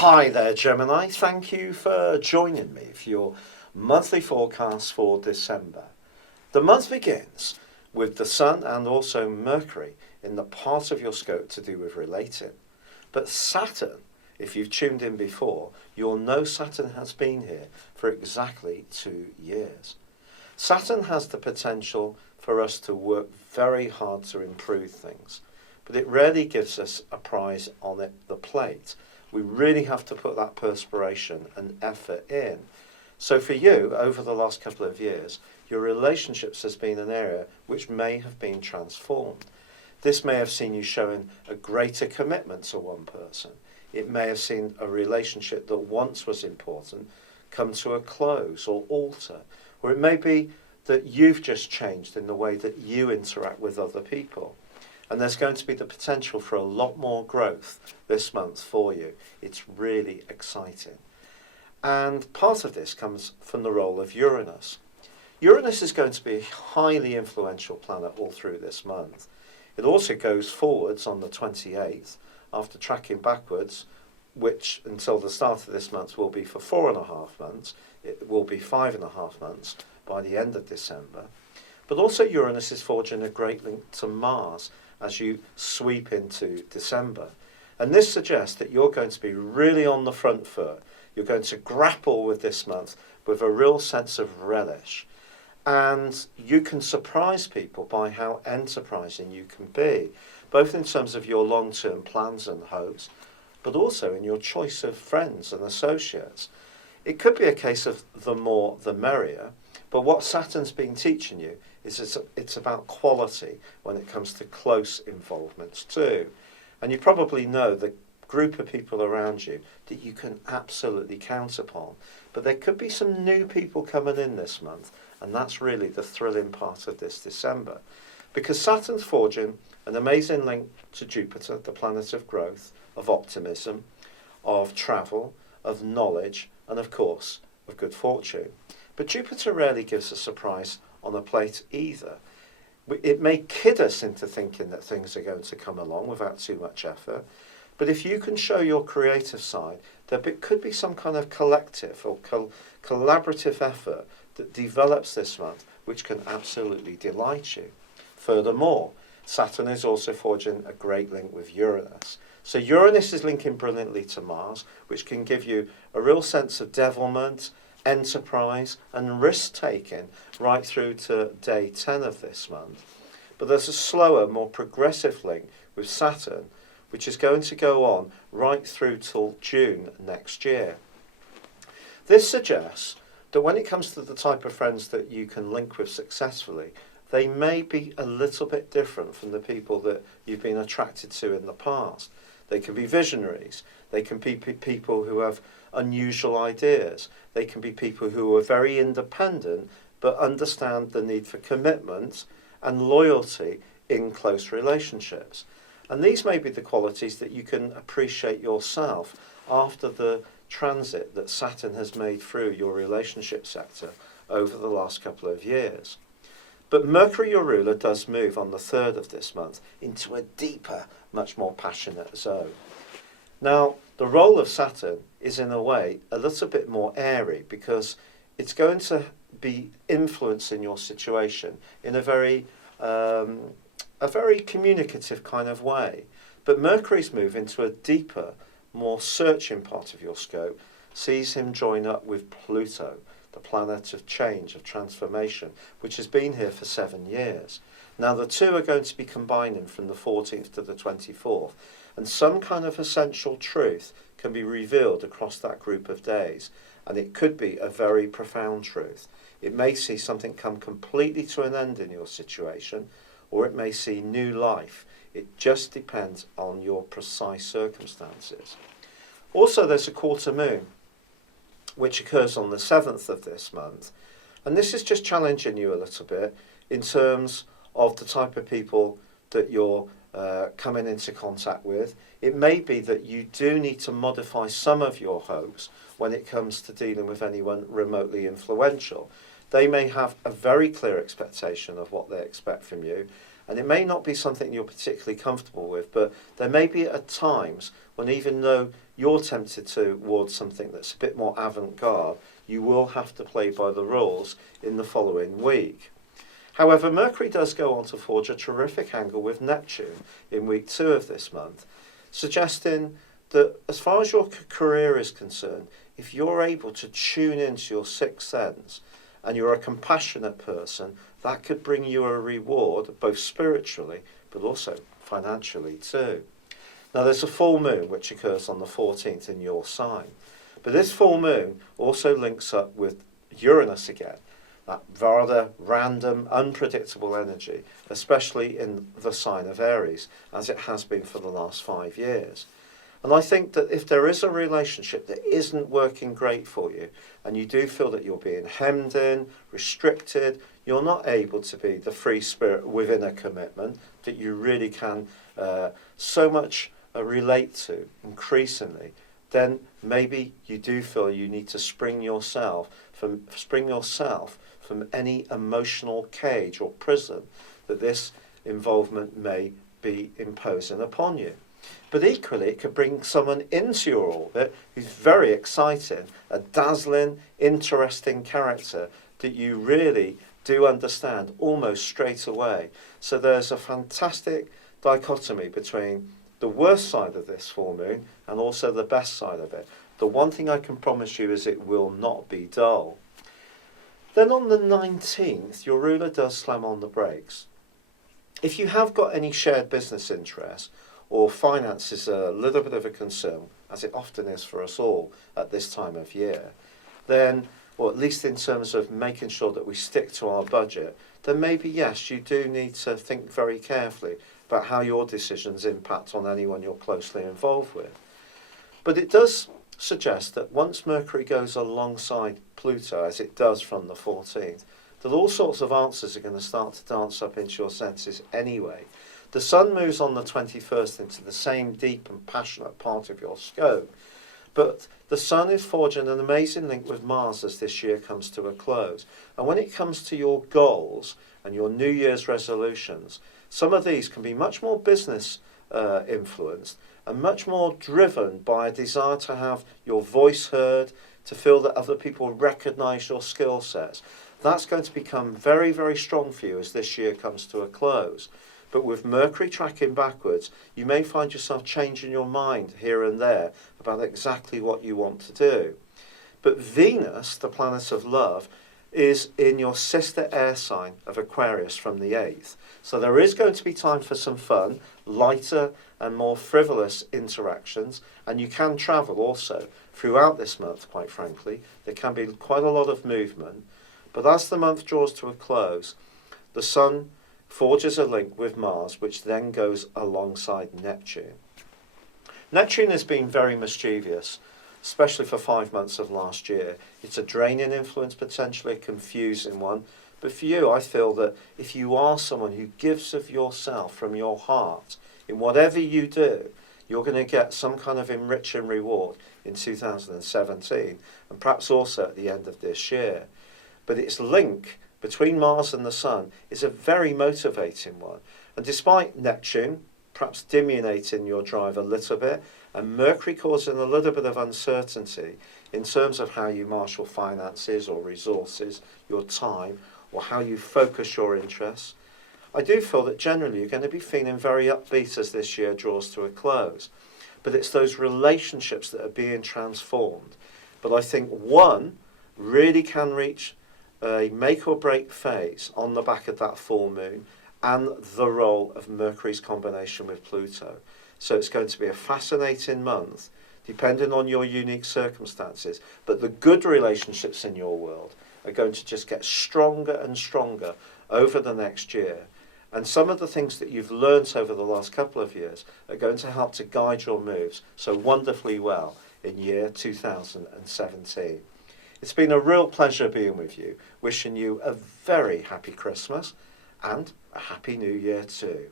Hi there, Gemini. Thank you for joining me for your monthly forecast for December. The month begins with the Sun and also Mercury in the part of your scope to do with relating. But Saturn, if you've tuned in before, you'll know Saturn has been here for exactly 2 years. Saturn has the potential for us to work very hard to improve things, but it rarely gives us a prize on the plate. We really have to put that perspiration and effort in. So for you, over the last couple of years, your relationships has been an area which may have been transformed. This may have seen you showing a greater commitment to one person. It may have seen a relationship that once was important come to a close or alter. Or it may be that you've just changed in the way that you interact with other people. And there's going to be the potential for a lot more growth this month for you. It's really exciting. And part of this comes from the role of Uranus. Uranus is going to be a highly influential planet all through this month. It also goes forwards on the 28th after tracking backwards, which until the start of this month will be for 4.5 months. It will be 5.5 months by the end of December. But also Uranus is forging a great link to Mars as you sweep into December. And this suggests that you're going to be really on the front foot. You're going to grapple with this month with a real sense of relish. And you can surprise people by how enterprising you can be, both in terms of your long-term plans and hopes, but also in your choice of friends and associates. It could be a case of the more the merrier, but what Saturn's been teaching you is it's about quality when it comes to close involvements too. And you probably know the group of people around you that you can absolutely count upon. But there could be some new people coming in this month, and that's really the thrilling part of this December. Because Saturn's forging an amazing link to Jupiter, the planet of growth, of optimism, of travel, of knowledge, and of course, of good fortune. But Jupiter rarely gives a surprise on a plate either. It may kid us into thinking that things are going to come along without too much effort, but if you can show your creative side, there could be some kind of collective or collaborative effort that develops this month, which can absolutely delight you. Furthermore, Saturn is also forging a great link with Uranus. So Uranus is linking brilliantly to Mars, which can give you a real sense of devilment, enterprise and risk-taking right through to day 10 of this month. But there's a slower, more progressive link with Saturn, which is going to go on right through till June next year. This suggests that when it comes to the type of friends that you can link with successfully, they may be a little bit different from the people that you've been attracted to in the past. They can be visionaries. They can be people who have unusual ideas. They can be people who are very independent but understand the need for commitment and loyalty in close relationships. And these may be the qualities that you can appreciate yourself after the transit that Saturn has made through your relationship sector over the last couple of years. But Mercury, your ruler, does move on the 3rd of this month into a deeper, much more passionate zone. Now, the role of Saturn is in a way a little bit more airy because it's going to be influencing your situation in a very communicative kind of way. But Mercury's move into a deeper, more searching part of your scope sees him join up with Pluto, the planet of change, of transformation, which has been here for 7 years. Now the two are going to be combining from the 14th to the 24th, and some kind of essential truth can be revealed across that group of days, and it could be a very profound truth. It may see something come completely to an end in your situation, or it may see new life. It just depends on your precise circumstances. Also, there's a quarter moon, which occurs on the 7th of this month, and this is just challenging you a little bit in terms of the type of people that you're coming into contact with. It may be that you do need to modify some of your hopes when it comes to dealing with anyone remotely influential. They may have a very clear expectation of what they expect from you, and it may not be something you're particularly comfortable with, but there may be at times when, even though you're tempted towards something that's a bit more avant-garde, you will have to play by the rules in the following week. However, Mercury does go on to forge a terrific angle with Neptune in week 2 of this month, suggesting that as far as your career is concerned, if you're able to tune into your sixth sense and you're a compassionate person, that could bring you a reward, both spiritually but also financially too. Now, there's a full moon which occurs on the 14th in your sign, but this full moon also links up with Uranus again, that rather random, unpredictable energy, especially in the sign of Aries, as it has been for the last 5 years. And I think that if there is a relationship that isn't working great for you, and you do feel that you're being hemmed in, restricted, you're not able to be the free spirit within a commitment that you really can so much relate to increasingly, then maybe you do feel you need to spring yourself from any emotional cage or prison that this involvement may be imposing upon you. But equally, it could bring someone into your orbit who's very exciting, a dazzling, interesting character that you really do understand almost straight away. So there's a fantastic dichotomy between the worst side of this full moon and also the best side of it. The one thing I can promise you is it will not be dull. Then on the 19th, your ruler does slam on the brakes. If you have got any shared business interests, or finance is a little bit of a concern, as it often is for us all at this time of year, then, or at least in terms of making sure that we stick to our budget, then maybe, yes, you do need to think very carefully about how your decisions impact on anyone you're closely involved with. But it does suggest that once Mercury goes alongside Pluto, as it does from the 14th, that all sorts of answers are going to start to dance up into your senses anyway. The Sun moves on the 21st into the same deep and passionate part of your scope, but the Sun is forging an amazing link with Mars as this year comes to a close. And when it comes to your goals and your New Year's resolutions, some of these can be much more business influenced and much more driven by a desire to have your voice heard, to feel that other people recognise your skill sets. That's going to become very, very strong for you as this year comes to a close. But with Mercury tracking backwards, you may find yourself changing your mind here and there about exactly what you want to do. But Venus, the planet of love, is in your sister air sign of Aquarius from the 8th. So there is going to be time for some fun, lighter and more frivolous interactions, and you can travel also throughout this month, quite frankly. There can be quite a lot of movement. But as the month draws to a close, the Sun forges a link with Mars, which then goes alongside Neptune. Neptune has been very mischievous, especially for 5 months of last year. It's a draining influence, potentially a confusing one. But for you, I feel that if you are someone who gives of yourself from your heart in whatever you do, you're going to get some kind of enriching reward in 2017 and perhaps also at the end of this year. But its link between Mars and the Sun is a very motivating one. And despite Neptune perhaps diminuting your drive a little bit, and Mercury causing a little bit of uncertainty in terms of how you marshal finances or resources, your time, or how you focus your interests, I do feel that generally you're going to be feeling very upbeat as this year draws to a close. But it's those relationships that are being transformed. But I think one really can reach a make or break phase on the back of that full moon and the role of Mercury's combination with Pluto. So it's going to be a fascinating month, depending on your unique circumstances. But the good relationships in your world are going to just get stronger and stronger over the next year. And some of the things that you've learnt over the last couple of years are going to help to guide your moves so wonderfully well in year 2017. It's been a real pleasure being with you, wishing you a very happy Christmas and a happy New Year too.